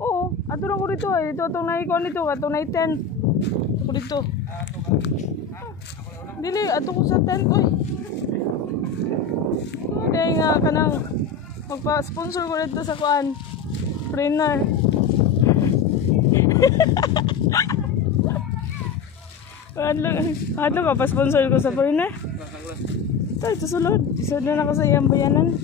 Oo, ato lang ko dito eh. Dito atong naikuan dito, atong na-tent. Ako dito. Dili, ato ko sa tent oy. Dahil nga kanang magpa-sponsor ko dito sa kuan. Trainer. Hadlo ka pa-sponsor ko sa trainer. Ito sulod. Isunod na ako sa iyang bayanan.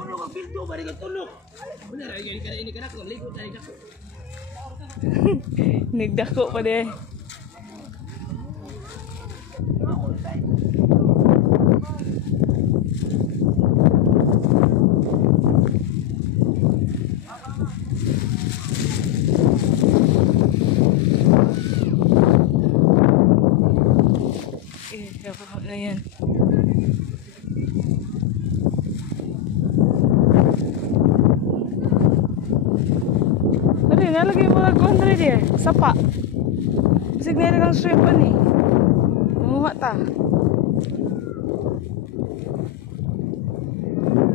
Tulog ang pinto, balik ang tulog. Benar, ini kan aku ligo dari dako. Nagdako pa de. Kapag na yan. Nalagay mo na 200 eh. Sapa. Bisig na rin ang shrimp pa ni. Munguha ta.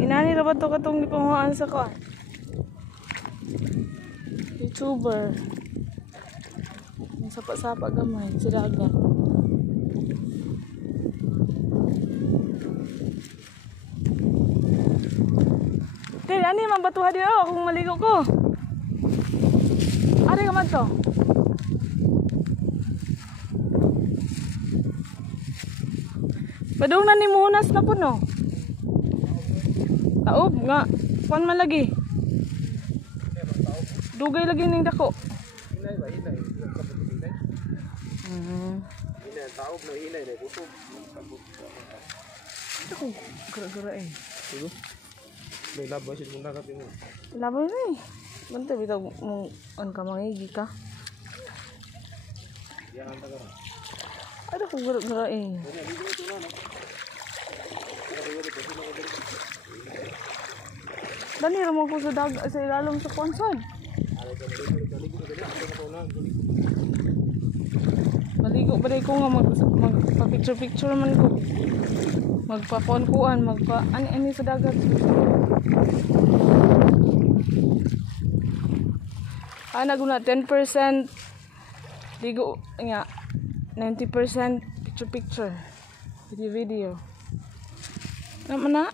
Inani na ba ito katong ipanguhaan sa ko? YouTuber. Ang sapa-sapa gamay. Silagan. Dili, ani mambatuha di ako kung maligo ko. Ari ka man to. Padung na ni munas na po no. Taob nga. Kuan man lagi. Dugay lagi ning dako. Hinay ba hinay? Hinay taob na hinay na kusog. Ito ko gara-gara eh. Tulo. May labo siya kung dagat mo. Labo na eh. Bante bitaw mong an ka mangigi ka. Yan ang tagara. Ada ko gara-gara eh. Dali ramon ko sa ilalom sa konsol. Maligo ba ko nga magpa-picture man ko. Magpa-kuan, ani sa dagat. Naguna 10% ligo nga 90% picture video. Naman na